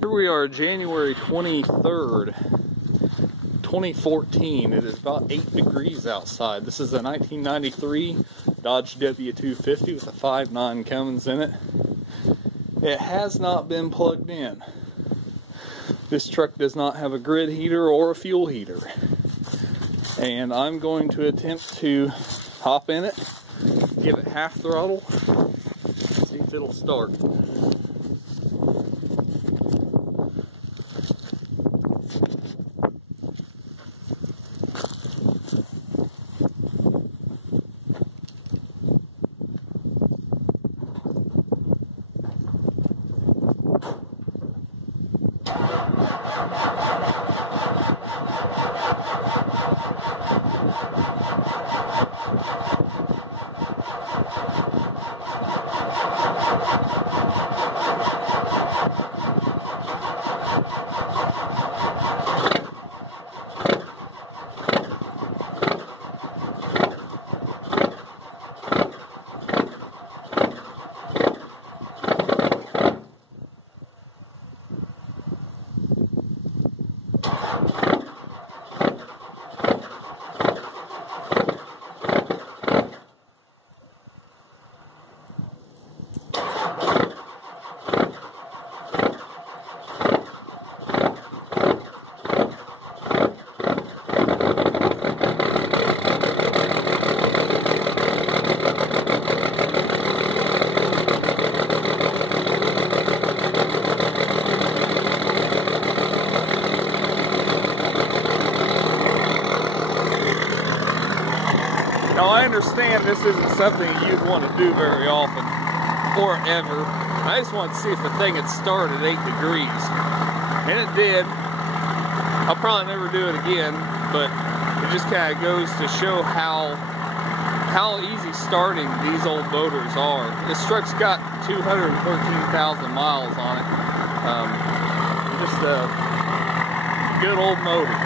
Here we are, January 23rd, 2014. It is about 8 degrees outside. This is a 1993 Dodge W250 with a 5.9 Cummins in it. It has not been plugged in. This truck does not have a grid heater or a fuel heater. And I'm going to attempt to hop in it, give it half throttle, see if it'll start. Now I understand this isn't something you'd want to do very often, or ever. I just wanted to see if the thing had started at 8 degrees. And it did. I'll probably never do it again, but it just kind of goes to show how easy starting these old motors are. This truck's got 213,000 miles on it. Just a good old motor.